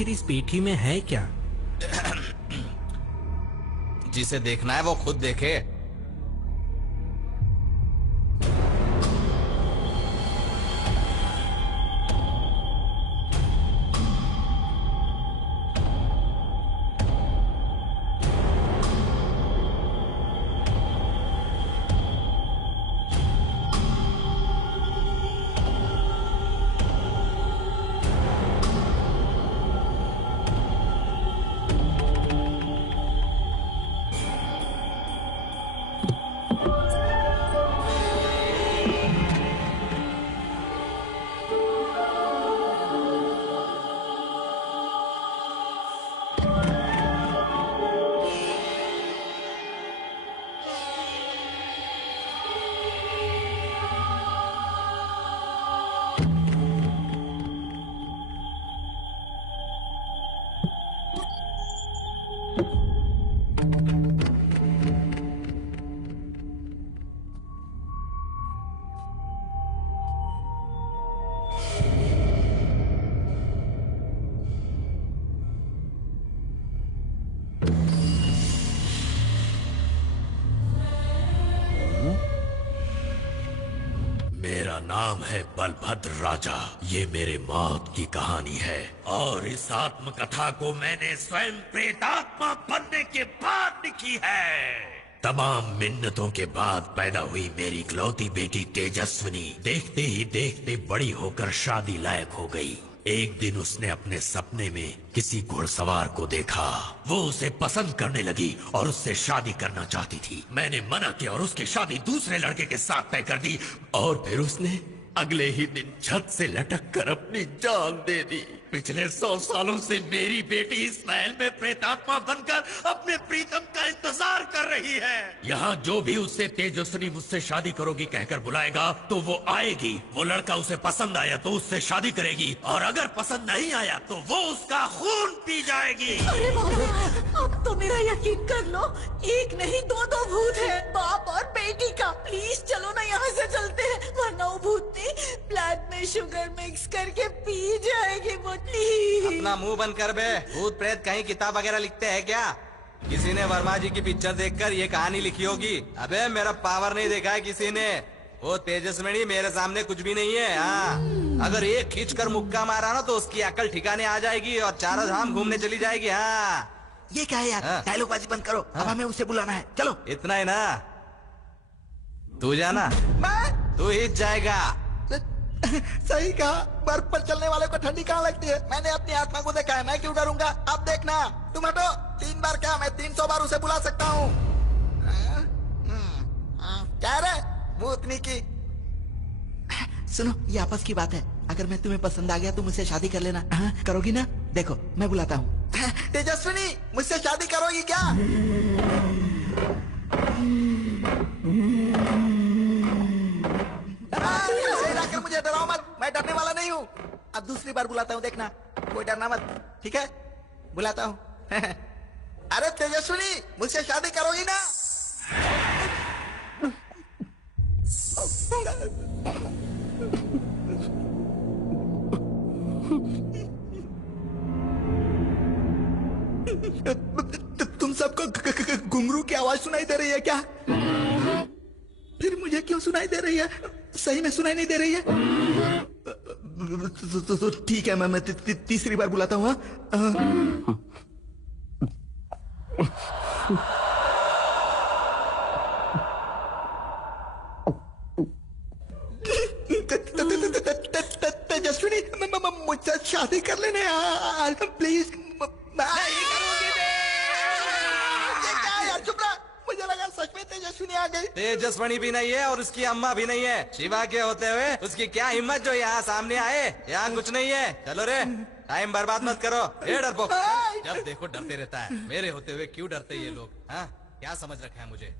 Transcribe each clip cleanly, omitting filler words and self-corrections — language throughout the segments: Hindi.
आखिर इस पेठी में है क्या? जिसे देखना है वो खुद देखे। मेरा नाम है बलभद्र राजा। ये मेरे मौत की कहानी है और इस आत्मकथा को मैंने स्वयं प्रेतात्मा बनने के बाद लिखी है। तमाम मिन्नतों के बाद पैदा हुई मेरी इकलौती बेटी तेजस्विनी देखते ही देखते बड़ी होकर शादी लायक हो गई। एक दिन उसने अपने सपने में किसी घुड़सवार को देखा। वो उसे पसंद करने लगी और उससे शादी करना चाहती थी। मैंने मना किया और उसकी शादी दूसरे लड़के के साथ तय कर दी और फिर उसने अगले ही दिन छत से लटक कर अपनी जान दे दी। पिछले 100 सालों से मेरी बेटी इस महल में प्रेतात्मा बनकर अपने प्रीतम का इंतजार कर रही है। यहाँ जो भी उससे तेजस्विनी मुझसे शादी करोगी कहकर बुलाएगा तो वो आएगी। वो लड़का उसे पसंद आया तो उससे शादी करेगी और अगर पसंद नहीं आया तो वो उसका खून पी जाएगी। अरे बाबा, अब तो मेरा यकीन कर लो, एक नहीं दो भूत है, बाप और बेटी का। प्लीज चलो ना, यहाँ से चलते हैं, वरना वो भूतनी ब्लड में शुगर मिक्स करके पी जाएगी। अपना मुंह बंद कर बे। भूत प्रेत कहीं किताब वगैरह लिखते हैं क्या? किसी ने वर्मा जी की पिक्चर देखकर ये कहानी लिखी होगी। अबे मेरा पावर नहीं देखा है किसी ने। वो तेजस्विनी मेरे सामने कुछ भी नहीं है। हाँ, अगर एक खींच कर मुक्का मारा ना तो उसकी अकल ठिकाने आ जाएगी और चारों धाम घूमने चली जाएगी। हाँ, ये क्या है यार? डायलॉग बाजी बंद करो। अब हमें उसे बुलाना है, चलो। इतना ही ना, तू जाना, तू ही जाएगा। सही कहा, बर्फ पर चलने वाले को ठंडी कहाँ लगती है? मैंने अपनी आत्मा को देखा है, मैं क्यों डरूंगा? अब देखना, तुम हटो। 3 बार क्या, मैं 300 बार उसे बुला सकता हूँ। क्या रे भूतनी की? सुनो, ये आपस की बात है। अगर मैं तुम्हें पसंद आ गया तो मुझसे शादी कर लेना। करोगी ना? देखो मैं बुलाता हूँ। तेजस्विनी, मुझसे शादी करोगी क्या? मुझे डराओ मत, मैं डरने वाला नहीं हूँ। अब दूसरी बार बुलाता हूँ, देखना, कोई डरना मत, ठीक है? बुलाता हूँ। अरे तेजस्विनी, मुझसे शादी करोगी ना? तुम सबको घुंघरू की आवाज सुनाई दे रही है क्या? फिर मुझे क्यों सुनाई दे रही है? सही में सुनाई नहीं दे रही है? तो ठीक है, मैं तीसरी बार बुलाता हूँ। तेजस्विनी, मुझसे शादी कर लेने यार, प्लीज। मुझे लगा सच में तेजस्विनी आ गई। तेजस्विनी भी नहीं है और उसकी अम्मा भी नहीं है। शिवा के होते हुए उसकी क्या हिम्मत जो यहाँ सामने आए। यहाँ कुछ नहीं है, चलो रे, टाइम बर्बाद मत करो। ये डरपोक, जब देखो डरते रहता है। मेरे होते हुए क्यों डरते ये लोग? हाँ, क्या समझ रखा है मुझे?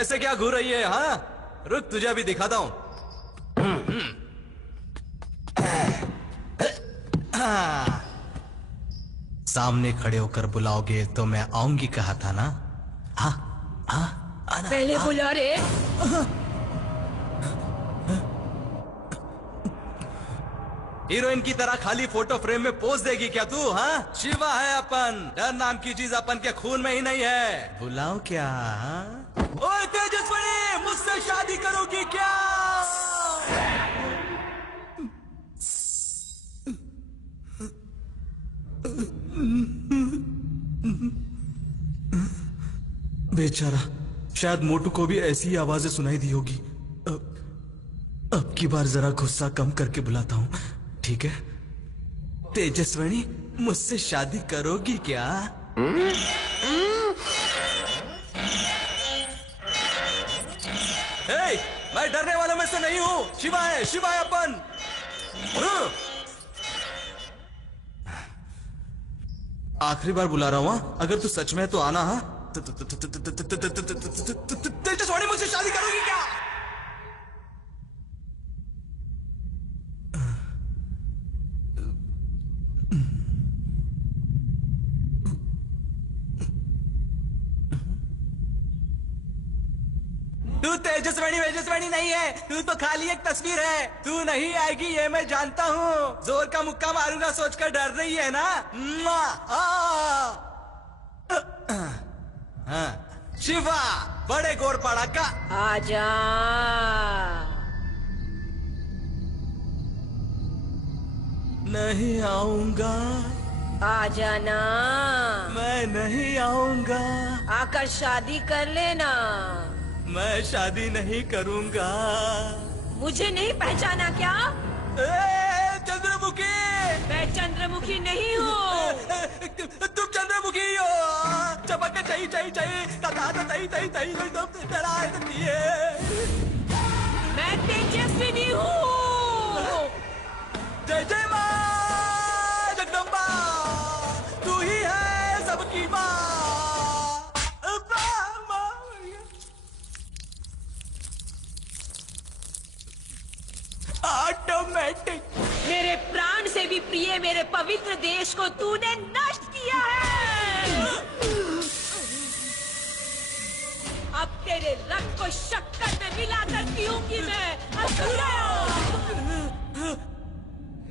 ऐसे क्या घूर रही है? हाँ, रुक तुझे अभी दिखाता हूं। हाँ। सामने खड़े होकर बुलाओगे तो मैं आऊंगी, कहा था ना? हाँ हाँ, आना, पहले हाँ। बुला रे। हीरोइन की तरह खाली फोटो फ्रेम में पोज देगी क्या तू? हाँ, शिवा है अपन। डर नाम की चीज अपन के खून में ही नहीं है। बुलाओ क्या? हाँ? ओए तेजस्विनी, मुझसे शादी करोगी क्या? बेचारा, शायद मोटू को भी ऐसी ही आवाजें सुनाई दी होगी। अब की बार जरा गुस्सा कम करके बुलाता हूँ, ठीक है? तेजस्विनी, मुझसे शादी करोगी क्या? हे, मैं डरने वालों में से नहीं हूँ। शिवा है अपन। आखिरी बार बुला रहा हूँ, हाँ? अगर तू सच में है तो आना। हाँ, तेजस्विनी, मुझसे शादी करोगी क्या? तू तेजस्विनी नहीं है, तू तो खाली एक तस्वीर है। तू नहीं आएगी ये मैं जानता हूँ। जोर का मुक्का मारूंगा सोचकर डर रही है ना? हाँ। शिवा, बड़े गोरपाड़ा का। आजा। नहीं आऊंगा। आ जाना। मैं नहीं आऊंगा। आकर शादी कर लेना। मैं शादी नहीं करूंगा। मुझे नहीं पहचाना क्या? चंद्रमुखी, मैं चंद्रमुखी नहीं हूँ। तुम चंद्रमुखी हो। चमक चाहिए चाहिए चाहिए, तथा चाहिए चाहिए चाहिए, तुम डरा देती है। मैं तेजस्विनी हूँ। जय जय माँ जगदम्बा, तू ही है सबकी माँ। ऑटोमेटिक। मेरे प्राण से भी प्रिय मेरे पवित्र देश को तूने नष्ट किया है। अब तेरे रक्त को शक्कर में मिलाकर पीऊंगी मैं।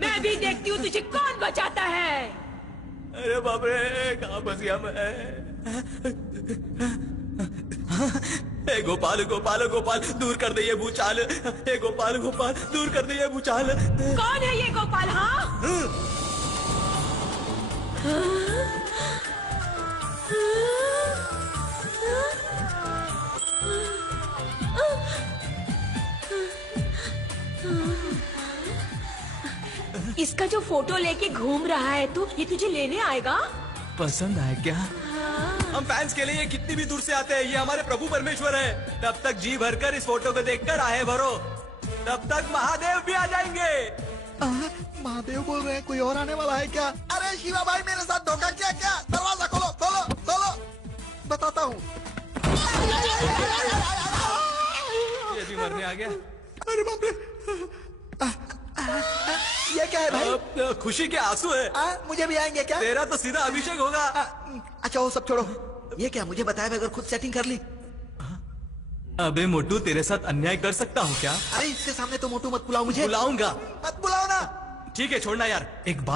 मैं भी देखती हूँ तुझे कौन बचाता है। अरे बाप रे, कहाँ फंस गया मैं? हे गोपाल गोपाल गोपाल, दूर कर दे ये भूचाल। हे गोपाल गोपाल, दूर कर दे ये भूचाल। कौन है ये गोपाल? हाँ, इसका जो फोटो लेके घूम रहा है तू, ये तुझे लेने आएगा? पसंद आया क्या? हम फैंस के लिए कितनी भी दूर से आते हैं। ये हमारे प्रभु परमेश्वर है। तब तक जी भरकर इस फोटो को देखकर आहे भरो। तब तक महादेव भी आ जाएंगे। महादेव बोल रहे हैं, कोई और आने वाला है क्या? अरे शिवा भाई, मेरे साथ धोखा किया क्या? दरवाजा खोलो खोलो खोलो, बताता हूँ। ये भी मरने आ गया। अरे बाप रे, ये क्या है भाई? खुशी के आंसू है। मुझे भी आएंगे क्या? तेरा तो सीधा अभिषेक होगा। अच्छा वो सब छोड़ो, ये क्या मुझे बताया बगैर खुद सेटिंग कर ली? अबे मोटू, तेरे साथ अन्याय कर सकता हूँ क्या? अरे इसके सामने तो मोटू मत बुलाओ मुझे। बुलाऊंगा। मत बुलाओ ना। ठीक है, छोड़ना यार। एक बात